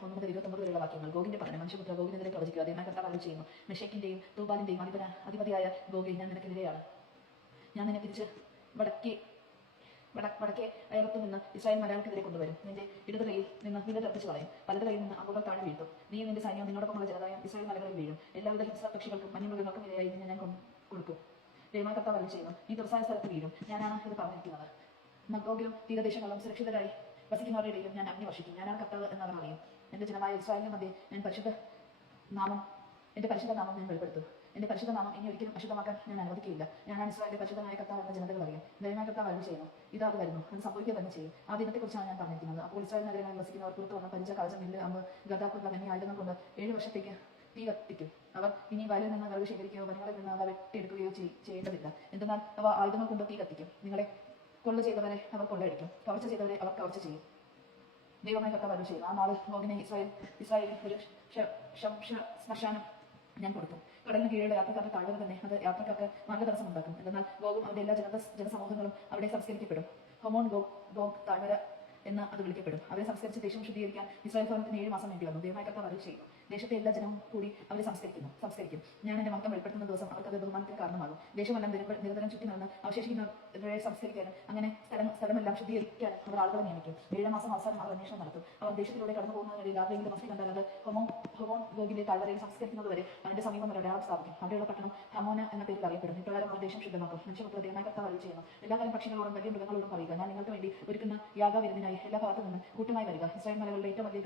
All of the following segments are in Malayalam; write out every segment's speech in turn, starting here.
1 മുതൽ 29 വരെയുള്ള വാക്യങ്ങൾ. ഗോഗിന്റെ പഠനം. മനുഷ്യപുത്ര, ഗോഗിനെതിരെ പ്രവചിക്കുക. ദൈവമായ കർത്താവ് അരുളി ചെയ്യുന്നു, മെഷേക്കിന്റെയും തൂബാലിന്റെയും അധിപതിയായ ഗോഗേ, ഞാൻ നിനക്കെതിരെയാണ്. ഞാൻ നിന്നെ തിരിച്ച് വടക്കേ അയലത്തു നിന്ന് ഇസ്രായേൽ മലയാളിക്കെതിരെ കൊണ്ടുവരും. നിന്റെ ഇടത് കൈയിൽ നിന്ന് വില്ല് തപ്പിച്ചു കളയും, വലത് കൈയിൽ നിന്ന് അമ്പുകൾ താഴെ വീഴ്ത്തും. നീയും നിന്റെ സൈന്യവും നിന്നോടൊപ്പമുള്ള ജനതയും ഇസ്രായേൽ മലകളിൽ വീഴും. എല്ലാവിധ ഹിംസ പക്ഷികൾക്കും വന്യമൃഗങ്ങൾക്കും ഇരയായി നിന്നെ ഞാൻ കൊടുക്കും. ദൈവമായ കർത്താവ് അരുളി ചെയ്യുന്നു, നീ തുറസായ സ്ഥലത്ത് വീഴും. ഞാനാണ് ഇത് പറഞ്ഞിരിക്കുന്നത്. മഗ്ഗോഗിലും തീരദേശങ്ങളിലും സുരക്ഷിതരായി വസിക്കുന്നവരുടെ ഇടയിലും ഞാൻ അഗ്നി വർഷിക്കും. ഞാനാണ് കർത്താവ് എന്നവർ അറിയും. എന്റെ ജനമായ ഇസ്രായേലിന്റെ മധ്യേ എന്റെ പരിശുദ്ധ നാമം ഞാൻ വെളിപ്പെടുത്തും. എന്റെ പരിശുദ്ധ നാമം ഇനി ഒരിക്കലും അശുദ്ധമാക്കാൻ ഞാൻ അനുവദിക്കില്ല. ഞാനാണ് ഇസ്രായേലിന്റെ പരിശുദ്ധമായ കർത്താവ് എന്ന ജനതകൾ അറിയും. ദൈവമായ കർത്താവ് അരുളി ചെയ്യുന്നു, ഇതാ അത് വരുന്നു, അത് സംഭവിക്കുക തന്നെ ചെയ്യും. ആ ദിനത്തെക്കുറിച്ചാണ് ഞാൻ പറഞ്ഞിരിക്കുന്നത്. അപ്പോൾ ഇസ്രായേൽ നഗരങ്ങളിൽ വസിക്കുന്നവർ പുറത്തു വന്ന പരിച, കവചം, വില്ല്, അമ്പ്, ഗദാക്കുള്ള എന്നീ ആയുധങ്ങൾ കൊണ്ട് 7 വർഷത്തേക്ക് തീ കത്തിക്കും. അവർ ഇനി വയലിൽ നിന്ന് വിറക് ശേഖരിക്കുകയോ വനങ്ങളിൽ നിന്ന് അവ വെട്ടിയെടുക്കുകയോ ചെയ്യേണ്ടതില്ല. എന്തെന്നാൽ അവ ആയുധങ്ങൾ കൊണ്ട് തീ കത്തിക്കും. നിങ്ങളെ കൊള്ള ചെയ്തവരെ അവർ കൊള്ളയടിക്കും, കവർച്ച ചെയ്തവരെ അവർ കവർച്ച ചെയ്യും. ദൈവമായ കർത്താവ് അരുളി ചെയ്യുന്നു, ആ നാളിൽ ഗോഗിനെ ഇസ്രായേലിൽ ഒരു ശ്മശാനം ഞാൻ കൊടുക്കും. കടലിന് കീഴിലുള്ള യാത്രക്കാരുടെ താഴ്വര തന്നെ അത് യാത്രക്കാർക്ക് മാർഗതടസ്സം ഉണ്ടാക്കും. എന്നാൽ ഗോഗും അവരുടെ എല്ലാ ജനസമൂഹങ്ങളും അവിടെ സംസ്കരിക്കപ്പെടും. ഹൊമോൺ ഗോഗ് താഴ്വര എന്ന് അത് വിളിക്കപ്പെടും. അവരെ സംസ്കരിച്ച് ദേശം ശുദ്ധീകരിക്കാൻ ഇസ്രായേൽ ഭവനത്തിന് 7 മാസം വേണ്ടി വന്നു. ദൈവമായ കർത്താവ് അരുളി ചെയ്യുന്നു, ദേശത്തെ എല്ലാ ജനവും കൂടി അവരെ സംസ്കരിക്കും. ഞാൻ എന്റെ മഹത്വം വെളിപ്പെടുത്തുന്ന ദിവസം അവർക്ക് അത് ബഹുമാനത്തിന് കാരണമാകും. ദേശമെല്ലാം നിരന്തരം ചുറ്റി നടന്ന് അവശേഷിക്കുന്നവരെ സംസ്കരിക്കാനും അങ്ങനെ സ്ഥലമെല്ലാം ശുദ്ധീകരിക്കാനും അവർ ആളുകളെ നിയമിക്കും. 7 മാസം അവസാനം അവർ അന്വേഷണം നടത്തും. അവർ ദേശത്തിലൂടെ കടന്നു പോകുന്നതിനിടയിൽ ആരുടെയെങ്കിലും വസ്തു കണ്ടാൽ അത് ഹൊമോൺ ഗോഗിന്റെ താഴ്വരയിൽ സംസ്കരിക്കുന്നതുവരെ അതിന്റെ സമീപം ഒരു അടയാളം സ്ഥാപിക്കും. അവിടെയുള്ള പട്ടണം ഹമോന എന്ന പേരിൽ അറിയപ്പെടും. ഇപ്രകാരം അവർ ദേശം ശുദ്ധമാക്കും. മനുഷ്യപുത്ര, ദൈവമായ കർത്താവ് അരുളി ചെയ്യുന്നു, എല്ലാ തരം പക്ഷികളോടും വലിയ മൃഗങ്ങളോടും പറയുക, ഞാൻ നിങ്ങൾക്ക് വേണ്ടി ഒരുക്കുന്ന യാഗവിരുന്നിനായി എല്ലാ ഭാഗത്തു നിന്ന് കൂട്ടമായി വരിക. ഇസ്രായേൽ മലകളുടെ ഏറ്റവും വലിയ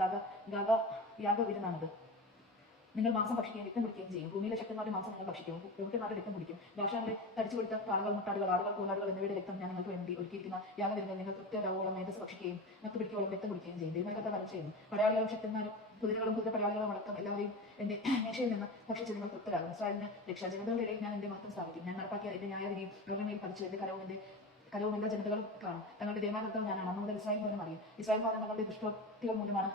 യാഗവിരുന്നാണിത്. നിങ്ങൾ മാംസം ഭക്ഷിക്കുകയും രക്തം കുടിക്കുകയും ചെയ്യും. ഭൂമിയിലെ ശക്തന്മാരുടെ മാംസം നിങ്ങൾ ഭക്ഷിക്കും, പ്രമുഖന്മാരുടെ രക്തം കുടിക്കും. ഭാഷകളെ തടിച്ചു കൊടുത്ത കാളകൾ, മുട്ടാടുകൾ, ആടുകൾ, കൂലാടുകൾ എന്നിവയുടെ രക്തം ഞാൻ നിങ്ങൾക്ക് വേണ്ടി ഒരുക്കിയിരിക്കുന്ന യാഗവിരുന്നിൽ നിങ്ങൾ തൃപ്തിയാവോളം മേധസ് ഭക്ഷിക്കുകയും നക്ക് പിടിക്കോളം രക്തം കുടിക്കുകയും ചെയ്യും. ദൈവമായ കർത്താവ് അരുളി ചെയ്യുന്നു, പടയാളികളും ശക്തന്മാരും കുതിരകളും കുതിരപ്പടയാളികളും അടക്കം എല്ലാവരെയും എന്റെ മേശയിൽ നിന്ന് ഭക്ഷിച്ച് നിങ്ങൾ തൃപ്തരാകും. ഇസ്രായേലിന് രക്ഷ. ജനതകളുടെ ഇടയിൽ ഞാൻ എന്റെ മഹത്വം സ്ഥാപിക്കും. ഞാൻ നടപ്പാക്കിയ എന്റെ ന്യായവിധിയും അവരുടെ മേൽ പതിച്ചു എന്റെ കരവും എല്ലാ ജനതകളും കാണും. തങ്ങളുടെ ദൈവമായ കർത്താവ് ഞാനാണ്. അന്ന് മുതൽ ഇസ്രായേൽ ഭവനം അറിയും. ഇസ്രായേൽ ഭവനം തങ്ങളുടെ ദുഷ്ടോക്തികൾ മൂലമാണ്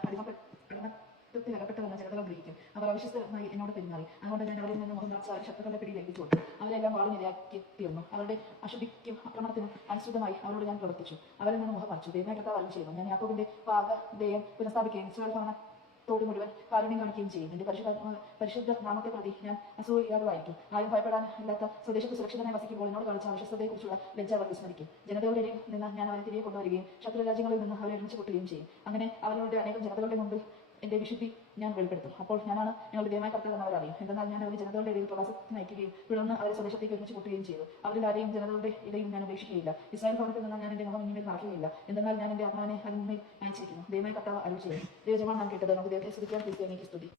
അകപ്പെട്ടതെന്ന് ജനതകൾ ഗ്രഹിക്കും. അവർ അവിശ്വസ്തമായി എന്നോട് പെരുമാറി. അതുകൊണ്ട് ഞാൻ അവരിൽ നിന്ന് മുഖം മറച്ച് അവരുടെ ശത്രുക്കളുടെ പിടിയിൽ ഏൽപ്പിച്ചു കൊടുത്തു. അവരെല്ലാം വാളിനിരയാക്കി തീർന്നു. അവരുടെ അശുദ്ധിക്കും ആക്രമണത്തിനും അനുസൃതമായി അവരോട് ഞാൻ പ്രവർത്തിച്ചു. അവരിൽ നിന്ന് മുഖം മറച്ചു. ദൈവമായ കർത്താവ് അരുളി ചെയ്യുന്നു, ഞാൻ യാക്കോബിന്റെ പാകതയും പുനഃസ്ഥാപിക്കുകയും ഇസ്രായേൽ ഭവനത്തോട് മുഴുവൻ കാരുണ്യം കാണിക്കുകയും ചെയ്യും. എന്റെ പരിശുദ്ധ നാമത്തെ പ്രതി ഞാൻ അസൂയാലുമായിരിക്കും. ആരും ഭയപ്പെടാനില്ലാത്ത സ്വദേശത്ത് സുരക്ഷിതനായി വസിക്കുമ്പോൾ എന്നോട് കാണിച്ച അവിശ്വസ്തതയെക്കുറിച്ചുള്ള ലജ്ജ അവർ വിസ്മരിക്കും. ജനതകളുടെ ഇടയിൽ നിന്ന് ഞാൻ അവരെ തിരികെ കൊണ്ടുവരികയും ശത്രു രാജ്യങ്ങളിൽ നിന്ന് അവരെ ഒരുമിച്ച് കൂട്ടുകയും ചെയ്യും. അങ്ങനെ അവരുടെ അനേകം ജനതകളുടെ മുമ്പിൽ എന്റെ വിശുദ്ധി ഞാൻ വെളിപ്പെടുത്തും. അപ്പോൾ ഞാനാണ് ഞങ്ങളുടെ ദൈവമായ കർത്താവ് എന്നവർ അറിയും. എന്തെന്നാൽ ഞാൻ അവരെ ജനതകളുടെ ഇടയിൽ പ്രവാസത്തിന് അയക്കുകയും തുടർന്ന് അവരെ സ്വദേശത്തേക്ക് ഒരുമിച്ച് കൂട്ടുകയും ചെയ്തു. അവരിൽ ആരെയും ജനതകളുടെ ഇടയിൽ ഞാൻ ഉപേക്ഷിക്കുകയില്ല. ഇസ്രായേൽ ഭവനത്തിൽ നിന്ന് ഞാൻ എന്റെ മുഖം ഇനിമേൽ മറക്കുകയില്ല. എന്തെന്നാൽ ഞാൻ എന്റെ ആത്മാവിനെ അതിന്മേൽ അയച്ചിരിക്കുന്നു. ദൈവമായ കർത്താവ് അരുളി ചെയ്യും. ദൈവജനമാണ് നാം കേട്ടത്. നമുക്ക് ദൈവത്തെ സ്തുതിക്കാൻ, ക്രിസ്ത്യാനിക്ക് സ്തുതി.